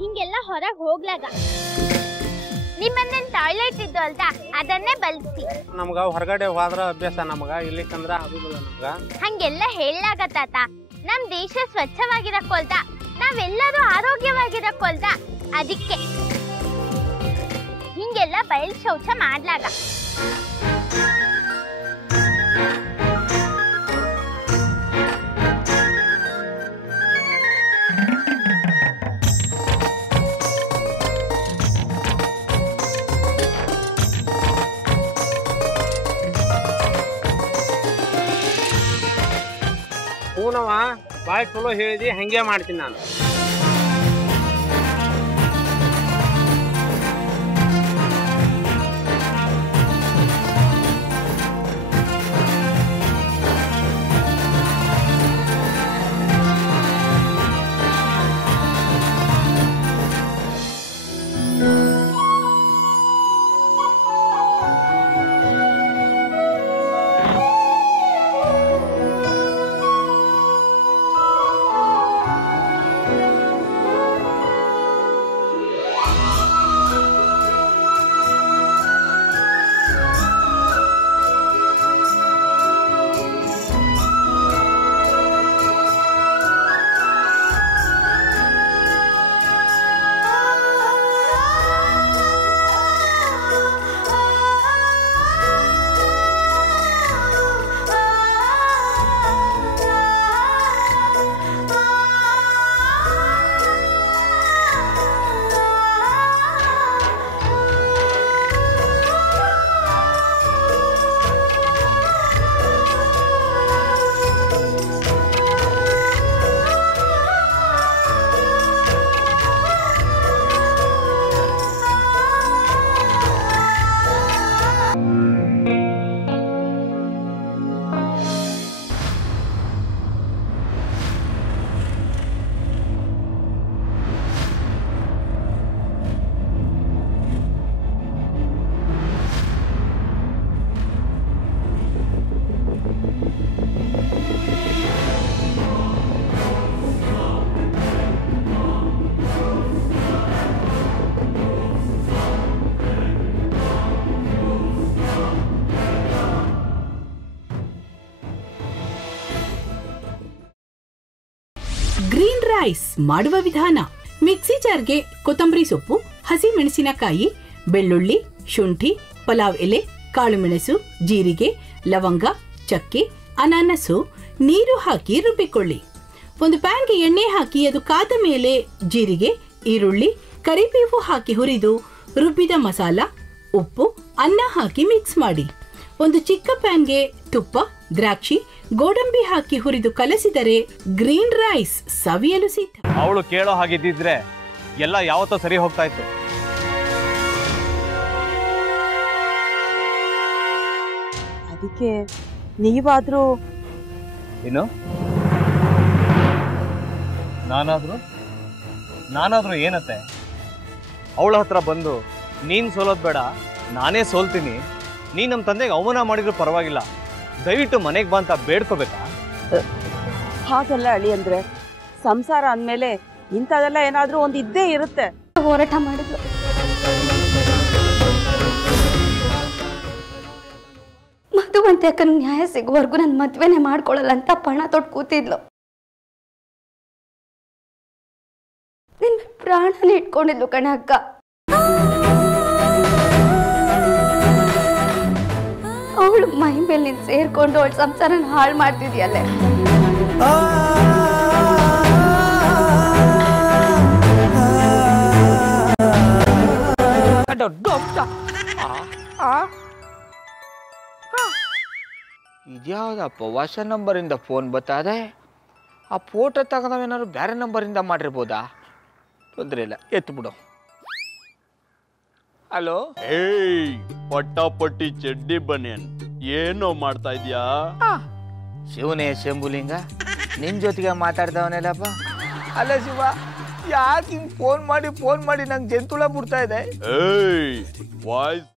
ಹಿಂಗೆಲ್ಲ ಹೊರಗೆ ಹೋಗ್ಲಾಗ ನಿಮ್ಮನ್ನ ಟಾಯ್ಲೆಟ್ ಇದ್ದು ಅಲ್ದ ಅದನ್ನೇ ಬಳಸಿ. ನಮಗ ಹೊರಗಡೆ ಹೋದ್ರ ಅಭ್ಯಾಸ, ನಮಗ ಇಲ್ಲಿಕಂದ್ರ ಆಗುದಿಲ್ಲ ನಮಗ. ಹಂಗೆಲ್ಲ ಹೇಳಲಾಗತ್ತಾತ. ನಮ್ ದೇಶ ಸ್ವಚ್ಛವಾಗಿರಕ್ಕೊಲ್ದ, ನಾವೆಲ್ಲರೂ ಆರೋಗ್ಯವಾಗಿರಕ್ಕೊಲ್ದ. ಅದಕ್ಕೆ ಹಿಂಗೆಲ್ಲ ಬಯಲ್ ಶೌಚ ಮಾಡ್ಲಾಗ. ಹೂನವ ಬಾಯ್ ಚಲೋ ಹೇಳಿದಿ, ಹಂಗೆ ಮಾಡ್ತೀನಿ ನಾನು. ಗ್ರೀನ್ ರೈಸ್ ಮಾಡುವ ವಿಧಾನ. ಮಿಕ್ಸಿ ಜಾರ್ಗೆ ಕೊತ್ತಂಬರಿ ಸೊಪ್ಪು, ಹಸಿ ಮೆಣಸಿನಕಾಯಿ, ಬೆಳ್ಳುಳ್ಳಿ, ಶುಂಠಿ, ಪಲಾವ್ ಎಲೆ, ಕಾಳುಮೆಣಸು, ಜೀರಿಗೆ, ಲವಂಗ, ಚಕ್ಕೆ, ಅನಾನಸು, ನೀರು ಹಾಕಿ ರುಬ್ಬಿಕೊಳ್ಳಿ. ಒಂದು ಪ್ಯಾನ್ಗೆ ಎಣ್ಣೆ ಹಾಕಿ ಅದು ಕಾದ ಮೇಲೆ ಜೀರಿಗೆ, ಈರುಳ್ಳಿ, ಕರಿಬೇವು ಹಾಕಿ ಹುರಿದು ರುಬ್ಬಿದ ಮಸಾಲ, ಉಪ್ಪು, ಅನ್ನ ಹಾಕಿ ಮಿಕ್ಸ್ ಮಾಡಿ. ಒಂದು ಚಿಕ್ಕ ಪ್ಯಾನ್ಗೆ ತುಪ್ಪ, ದ್ರಾಕ್ಷಿ, ಗೋಡಂಬಿ ಹಾಕಿ ಹುರಿದು ಕಲಸಿದರೆ ಗ್ರೀನ್ ರೈಸ್ ಸವಿಯಲು ಸಿದ್ಧ. ಅವಳು ಕೇಳೋ ಹಾಗಿದ್ದಿದ್ರೆ ಎಲ್ಲ ಯಾವತ್ತೋ ಸರಿ ಹೋಗ್ತಾ ಇತ್ತು. ಅದಕ್ಕೆ ನೀವಾದ್ರೂ ಏನು? ನಾನಾದ್ರೂ ಏನತ್ತೆ? ಅವಳ ಹತ್ರ ಬಂದು ನೀನ್ ಸೋಲೋದ್ ಬೇಡ, ನಾನೇ ಸೋಲ್ತೀನಿ, ನೀನ್ ನಮ್ಮ ತಂದೆಗೆ ಅವಮಾನ ಮಾಡಿದ್ರು ಪರವಾಗಿಲ್ಲ, ದಯವಿಟ್ಟು ಮನೆಗೆ ಬಾ ಅಂತ ಬೇಡ್ಕೋಬೇಕಾ? ಹಾಗೆಲ್ಲ ಅಳಿ ಅಂದ್ರೆ ಸಂಸಾರ ಅಂದ್ಮೇಲೆ ಇಂಥದೆಲ್ಲ ಏನಾದ್ರೂ ಒಂದು ಇದ್ದೇ ಇರುತ್ತೆ. ಹೋರಾಟ ಮಾಡಿದ್ಲು. ಮಧುವಂತೆ ಅಕ್ಕನ ನ್ಯಾಯ ಸಿಗುವವರೆಗೂ ನನ್ನ ಮದ್ವೆನೆ ಮಾಡ್ಕೊಳ್ಳಲ್ಲ ಅಂತ ಪಣ ತೊಟ್ಟು ಕೂತಿದ್ಲು. ನಿನ್ನ ಪ್ರಾಣನೇ ಇಟ್ಕೊಂಡಿದ್ಲು ಕಣ ಅಕ್ಕ. ಅವಳು ಮೈ ಮೇಲೆ ನೀನು ಸೇರ್ಕೊಂಡು ಅವಳ ಸಂಸಾರನ ಹಾಳು ಮಾಡ್ತಿದ್ಯಲ್ಲೇ. ಇದ್ಯಾವುದಪ್ಪ ಹೊಸ ನಂಬರಿಂದ ಫೋನ್ ಬರ್ತದೆ? ಆ ಫೋಟೋ ತಗೊಂಡವೇನಾದ್ರು ಬೇರೆ ನಂಬರಿಂದ ಮಾಡಿರ್ಬೋದಾ? ತೊಂದರೆ ಇಲ್ಲ, ಎತ್ತು ಬಿಡು. ಹಲೋ, ಏಯ್ ಪಟ್ಟಾಪಟ್ಟಿ ಚಡ್ಡಿ ಬನ್ಯನ್, ಏನೋ ಮಾಡ್ತಾ ಇದ್ಯಾ? ಶಿವನೇ ಶಂಭುಲಿಂಗ, ನಿನ್ ಜೊತೆಗೆ ಮಾತಾಡ್ದವನೇಲಪ್ಪ. ಅಲ್ಲ ಶಿವ, ಯಾಕೆ ಹಿಂಗ್ ಫೋನ್ ಮಾಡಿ ನಂಗೆ ಜಂತುಳ ಬಿಡ್ತಾ ಇದೆ? ಏಯ್ ವಾಯ್ಸ್